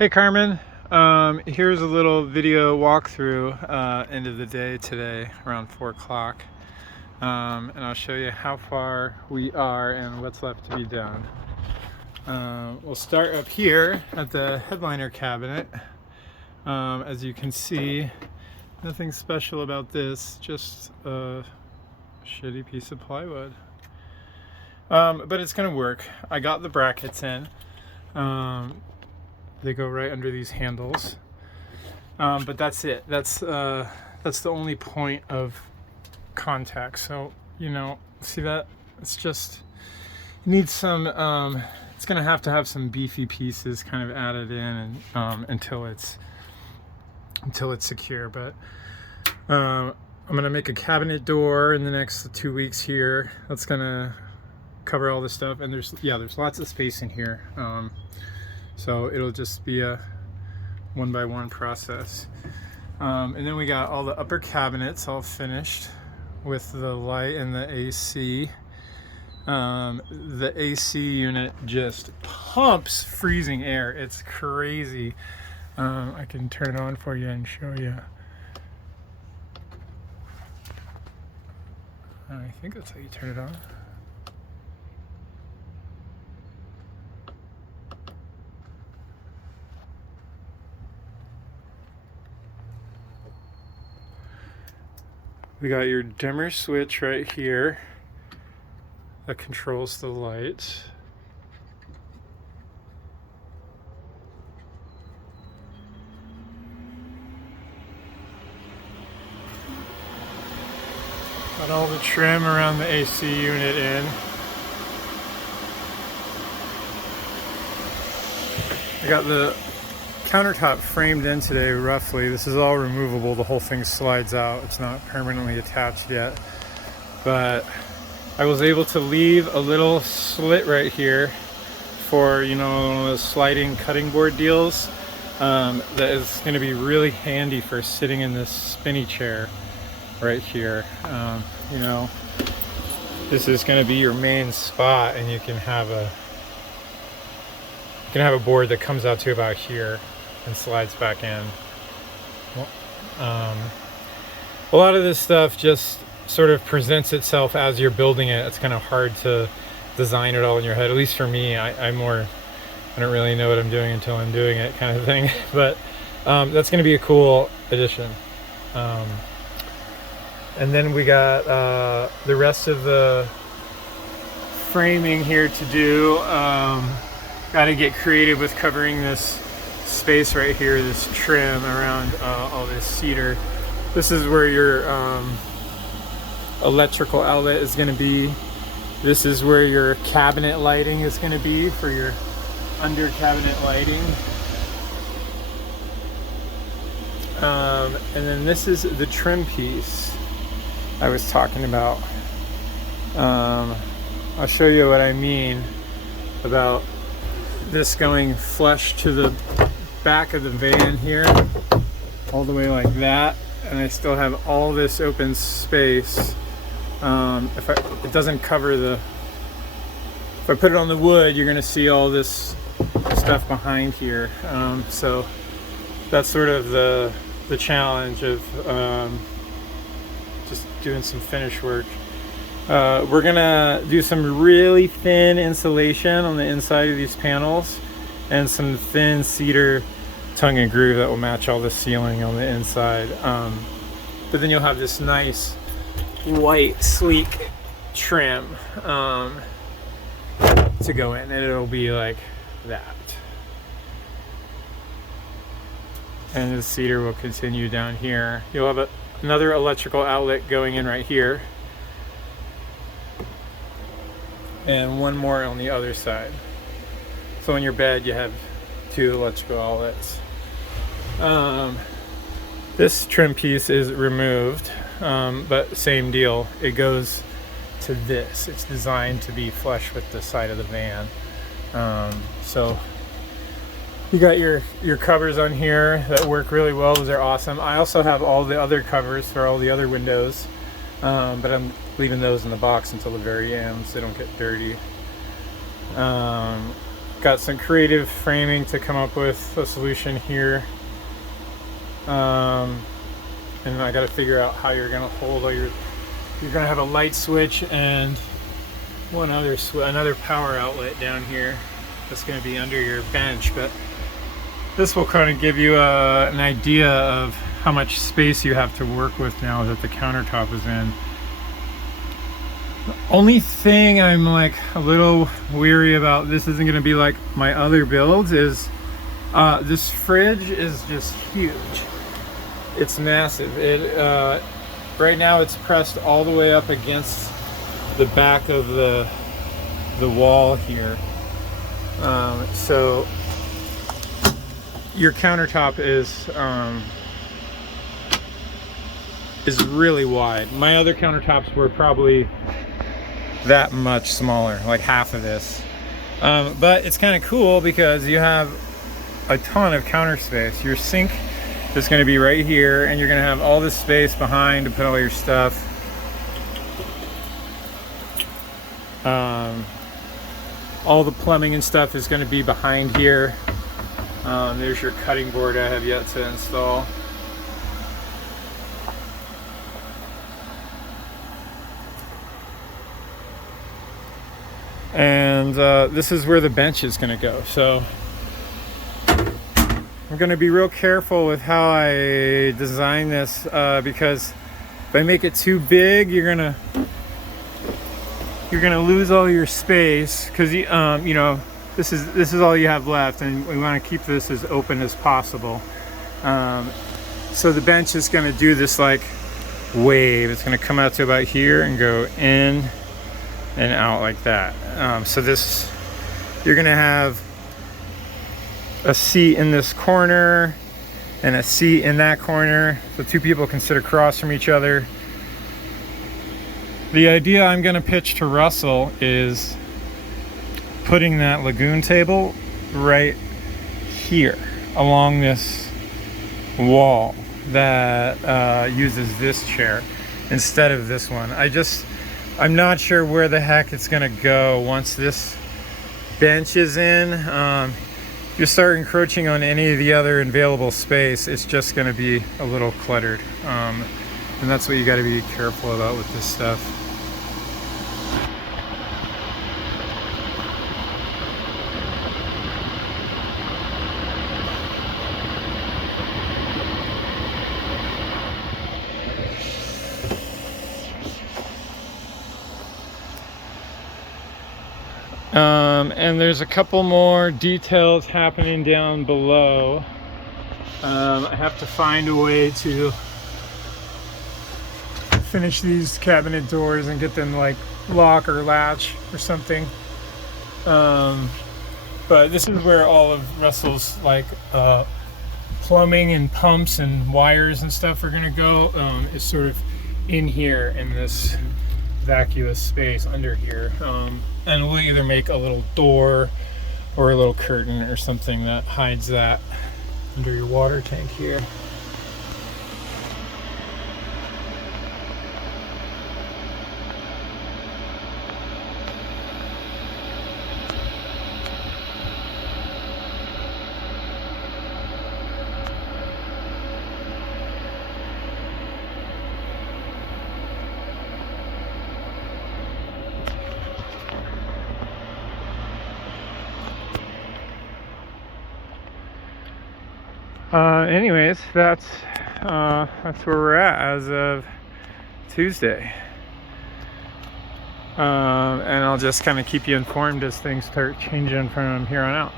Hey Carmen, here's a little video walkthrough end of the day today around 4 o'clock, and I'll show you how far we are and what's left to be done. We'll start up here at the headliner cabinet. As you can see, nothing special about this, just a shitty piece of plywood, but it's gonna work. I got the brackets in. They go right under these handles, but that's it. That's the only point of contact. So see that? It's just needs some. It's gonna have to have some beefy pieces kind of added in, and until it's secure. But I'm gonna make a cabinet door in the next 2 weeks here. That's gonna cover all this stuff, and there's lots of space in here. So it'll just be a one-by-one process. And then we got all the upper cabinets all finished with the light and the AC. The AC unit just pumps freezing air. It's crazy. I can turn it on for you and show you. I think that's how you turn it on. We got your dimmer switch right here that controls the light. Got all the trim around the AC unit in. I got the countertop framed in today roughly. This is all removable. The whole thing slides out. It's not permanently attached yet. But I was able to leave a little slit right here for, one of those sliding cutting board deals. That is going to be really handy for sitting in this spinny chair right here. This is going to be your main spot, and you can have a board that comes out to about here and slides back in. A lot of this stuff just sort of presents itself as you're building it. It's kind of hard to design it all in your head, at least for me. I don't really know what I'm doing until I'm doing it, kind of thing. But that's going to be a cool addition. And then we got the rest of the framing here to do. Got to get creative with covering this space right here, this trim around all this cedar. This is where your electrical outlet is going to be. This is where your cabinet lighting is going to be for your under cabinet lighting. And then this is the trim piece I was talking about. I'll show you what I mean about this going flush to the back of the van here, all the way like that, and I still have all this open space. It doesn't cover if I put it on the wood, you're gonna see all this stuff behind here. So that's sort of the challenge of just doing some finish work. We're gonna do some really thin insulation on the inside of these panels and some thin cedar tongue and groove that will match all the ceiling on the inside. But then you'll have this nice white sleek trim to go in, and it'll be like that. And the cedar will continue down here. You'll have another electrical outlet going in right here, and one more on the other side. So in your bed you have 2 electrical outlets. This trim piece is removed, but same deal. It goes to this. It's designed to be flush with the side of the van. So you got your covers on here that work really well. Those are awesome. I also have all the other covers for all the other windows, but I'm leaving those in the box until the very end so they don't get dirty. got some creative framing to come up with a solution here. And I got to figure out how you're going to hold all your. You're going to have a light switch and another power outlet down here that's going to be under your bench, but this will kind of give you an idea of how much space you have to work with now that the countertop is in. The only thing I'm like a little weary about, this isn't going to be like my other builds, is this fridge is just huge. It's massive. Right now it's pressed all the way up against the back of the wall here. So your countertop is really wide. My other countertops were probably that much smaller, like half of this. But it's kind of cool because you have a ton of counter space. Your sink is going to be right here, and you're going to have all this space behind to put all your stuff. All the plumbing and stuff is going to be behind here. There's your cutting board I have yet to install. And this is where the bench is going to go. So I'm going to be real careful with how I design this, because if I make it too big, you're gonna lose all your space, because you know, this is all you have left, and we want to keep this as open as possible. So the bench is going to do this like wave. It's going to come out to about here and go in and out like that. So this, you're going to have a seat in this corner and a seat in that corner, so two people can sit across from each other. The idea I'm going to pitch to Russell is putting that lagoon table right here along this wall that uses this chair instead of this one. I'm not sure where the heck it's going to go once this bench is in. If you start encroaching on any of the other available space, it's just going to be a little cluttered. And that's what you got to be careful about with this stuff. And there's a couple more details happening down below. I have to find a way to finish these cabinet doors and get them like lock or latch or something. But this is where all of Russell's like plumbing and pumps and wires and stuff are gonna go. Is sort of in here in this vacuous space under here. And we'll either make a little door or a little curtain or something that hides that under your water tank here. Anyways, that's where we're at as of Tuesday. And I'll just kind of keep you informed as things start changing from here on out.